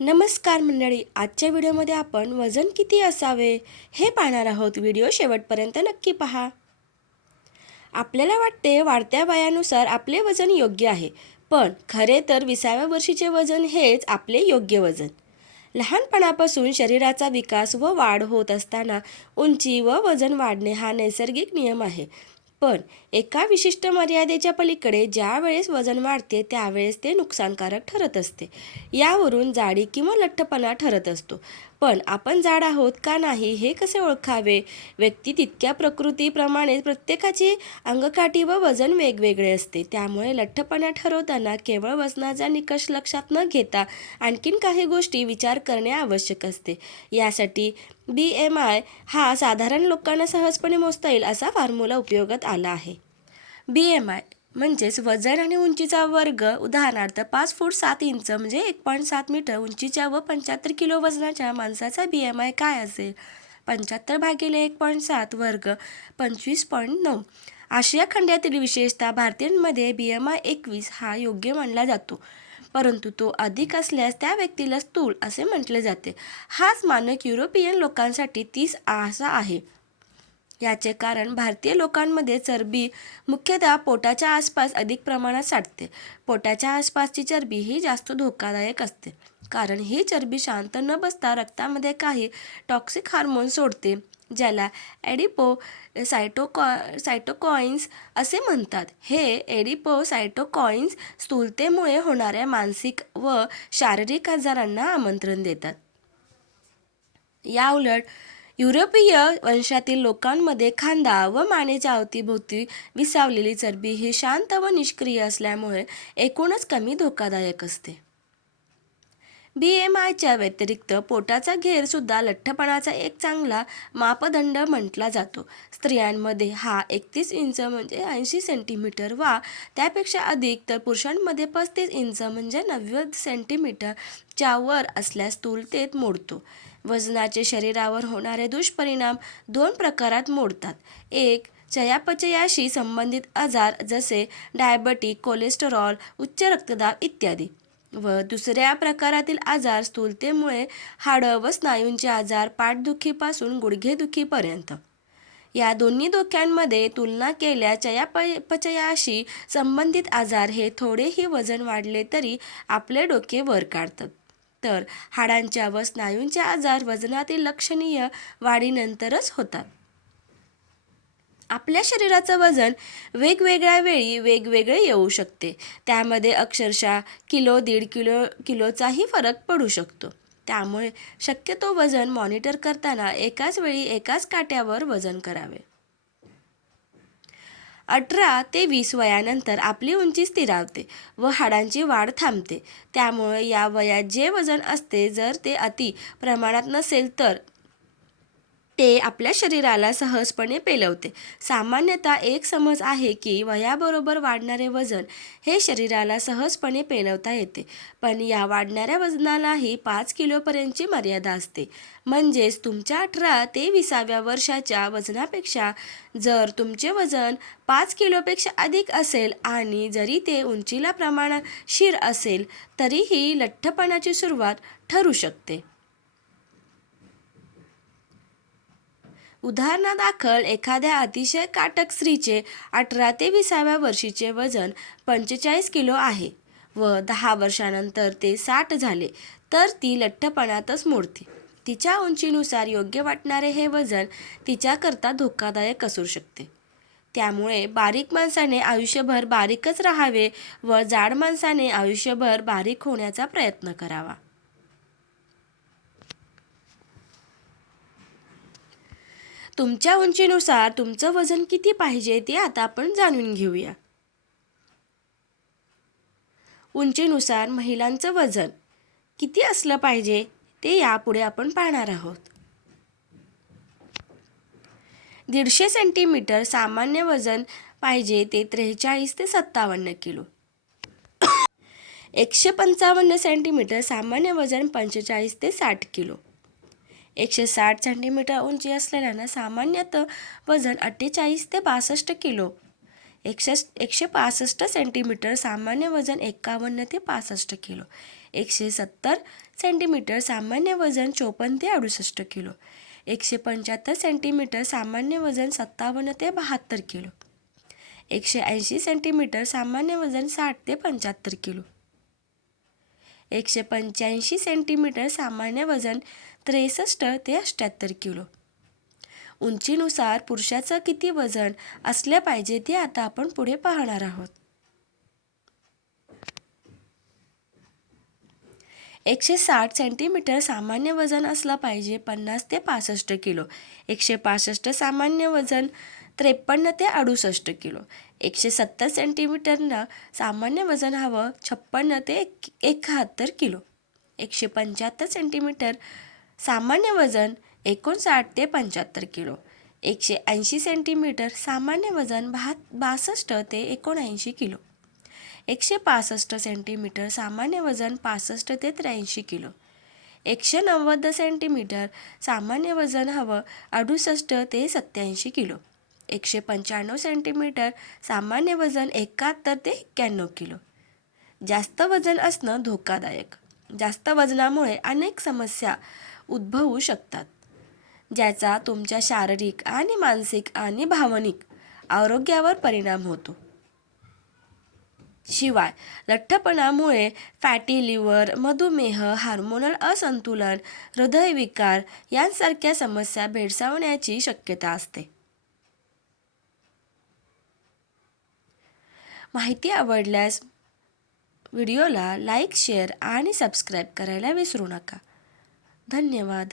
नमस्कार मंडळी, आजच्या व्हिडिओमध्ये आपण वजन किती असावे हे पाहणार आहोत. व्हिडिओ शेवटपर्यंत नक्की पहा. आपल्याला वाटते वाढत्या वयानुसार आपले वजन योग्य आहे, पण खरे तर 20व्या वर्षीचे वजन हेच आपले योग्य वजन. लहानपणापासून शरीराचा विकास व वाढ होत असताना उंची व वजन वाढणे हा नैसर्गिक नियम आहे. पण एका विशिष्ट मर्यादेच्या पलीकडे ज्या वेळेस वजन वाढते त्यावेळेस ते नुकसानकारक ठरत असते. यावरून जाडी किंवा लठ्ठपणा ठरत असतो. पण आपण जाड आहोत का नाही हे कसे ओळखावे? व्यक्ती तितक्या प्रकृतीप्रमाणे प्रत्येकाची अंगकाठी व वजन वेगवेगळे असते. त्यामुळे लठ्ठपणा ठरवताना केवळ वजनाचा निकष लक्षात न घेता आणखीन काही गोष्टी विचार करणे आवश्यक असते. यासाठी BMI हा साधारण लोकांना सहजपणे मोजता येईल असा फॉर्म्युला उपयोगात आला आहे. BMI म्हणजेच वजन आणि उंचीचा वर्ग. उदाहरणार्थ 5 फूट 7 इंच म्हणजे 1.7 मीटर उंचीच्या व 75 किलो वजनाच्या माणसाचा BMI काय असेल? 75 भागिले 1.7 वर्ग 25.9. आशिया खंडातील विशेषतः भारतीयांमध्ये BMI 21 हा योग्य मानला जातो, परंतु तो अधिक असल्यास त्या व्यक्तीला स्थूल असे म्हटले जाते. हाच मानक युरोपियन लोकांसाठी 30 असा आहे. याचे कारण भारतीय लोकांमध्ये चरबी मुख्यतः पोटाच्या आसपास अधिक प्रमाणात साठते. पोटाच्या आसपासची चरबी ही जास्त धोकादायक असते, कारण ही चरबी शांत न बसता रक्तामध्ये काही टॉक्सिक हार्मोन सोडते, ज्याला सायटोकाइन्स असे म्हणतात. हे एडिपोसायटोकाइन्स स्थूलतेमुळे होणाऱ्या मानसिक व शारीरिक आजारांना आमंत्रण देतात. याउलट युरोपीय वंशातील लोकांमध्ये खांदा व मानेच्या अवतीभोवती विसावलेली चरबी ही शांत व निष्क्रिय असल्यामुळे एकूणच कमी धोकादायक असते. BMIच्या व्यतिरिक्त पोटाचा घेर सुद्धा लठ्ठपणाचा एक चांगला मापदंड म्हटला जातो. स्त्रियांमध्ये हा 31 इंच म्हणजे 80 सेंटीमीटर वा त्यापेक्षा अधिक, तर पुरुषांमध्ये 35 इंच म्हणजे 90 सेंटीमीटरच्या वर असल्यास स्थूलतेत मोडतो. वजनाचे शरीरावर होणारे दुष्परिणाम 2 प्रकारात मोडतात. एक, चयापचयाशी संबंधित आजार जसे डायबेटिक, कोलेस्टेरॉल, उच्च रक्तदाब इत्यादी. व दुसऱ्या प्रकारातील आजार स्थूलतेमुळे हाडं व स्नायूंचे आजार, पाठदुखीपासून गुडघेदुखीपर्यंत. या दोन्ही धोक्यांमध्ये तुलना केल्या चयापचयाशी संबंधित आजार हे थोडेही वजन वाढले तरी आपले डोके वर काढतात, तर हाडांच्या व स्नायूंचे आजार वजनातील लक्षणीय वाढीनंतरच होतात. आपल्या शरीराचं वजन वेगवेगळ्या वेळी वेगवेगळे येऊ शकते. त्यामध्ये अक्षरशः किलो 1.5 किलोचाही फरक पडू शकतो. त्यामुळे शक्यतो वजन मॉनिटर करताना एकाच वेळी एकाच काट्यावर वजन करावे. 18 ते 20 वयानंतर आपली उंची स्थिरावते व हाडांची वाढ थांबते. त्यामुळे या वयात जे वजन असते, जर ते अति प्रमाणात नसेल तर ते आपल्या शरीराला सहजपणे पेलवते. सामान्यतः एक समज आहे की वयाबरोबर वाढणारे वजन हे शरीराला सहजपणे पेलवता येते, पण या वाढणाऱ्या वजनालाही 5 किलोपर्यंतची मर्यादा असते. म्हणजेच तुमच्या 18 ते 20व्या वर्षाच्या वजनापेक्षा जर तुमचे वजन 5 किलोपेक्षा अधिक असेल आणि जरी ते उंचीला प्रमाणशीर असेल तरीही लठ्ठपणाची सुरुवात ठरू शकते. उदाहरणादाखल एखाद्या अतिशय काटक स्त्रीचे 18 ते 20व्या वर्षीचे वजन 45 किलो आहे व 10 वर्षानंतर ते 60 झाले, तर ती लठ्ठपणातच मोडते. तिच्या उंचीनुसार योग्य वाटणारे हे वजन तिच्याकरता धोकादायक असू शकते. त्यामुळे बारीक माणसाने आयुष्यभर बारीकच राहावे व जाड माणसाने आयुष्यभर बारीक होण्याचा प्रयत्न करावा. तुमच्या उंचीनुसार तुमचं वजन किती पाहिजे ते आता आपण जाणून घेऊया. उंचीनुसार महिलांचं वजन किती असलं पाहिजे ते यापुढे आपण पाहणार आहोत. 150 सेंटीमीटर सामान्य वजन पाहिजे ते 43 ते 57 किलो. 155 सेंटीमीटर सामान्य वजन 45 ते 60 किलो. 160 सेंटीमीटर उंची असलेल्यांना सामान्यतः वजन 48 ते 62 किलो. 165 सेंटीमीटर सामान्य वजन 51 ते 65 किलो. 170 सेंटीमीटर सामान्य वजन 54 ते 68 किलो. 175 सेंटीमीटर सामान्य वजन 57 ते 72 किलो. 180 सेंटीमीटर सामान्य वजन 60 ते 75 किलो. 185 सेंटीमीटर सामान्य वजन 63 ते 78 किलो. उंचीनुसार पुरुषाचं किती वजन असलं पाहिजे ते आता आपण पुढे पाहणार आहोत. 160 सेंटीमीटर सामान्य वजन असलं पाहिजे 50 ते 65 किलो. 165 सामान्य वजन 53 ते 68 किलो. 170 सेंटीमीटरनं सामान्य वजन हवं 56 ते 71 किलो. 175 सेंटीमीटर सामान्य वजन 59 ते 75 किलो. 180 सेंटीमीटर सामान्य वजन 62 ते 79 किलो. 165 सेंटीमीटर सामान्य वजन 65 ते 83 किलो. 190 सेंटीमीटर सामान्य वजन हवं 68 ते 87 किलो. 195 सेंटीमीटर सामान्य वजन 71 ते 91 किलो. जास्त वजन असणं धोकादायक. जास्त वजनामुळे अनेक समस्या उद्भवू शकतात, ज्याचा तुमच्या शारीरिक आणि मानसिक आणि भावनिक आरोग्यावर परिणाम होतो. शिवाय लठ्ठपणामुळे फॅटी लिव्हर, मधुमेह, हार्मोनल असंतुलन, हृदयविकार यांसारख्या समस्या भेडसावण्याची शक्यता असते. माहिती आवडल्यास व्हिडिओला लाईक, शेअर आणि सबस्क्राईब करायला विसरू नका. धन्यवाद.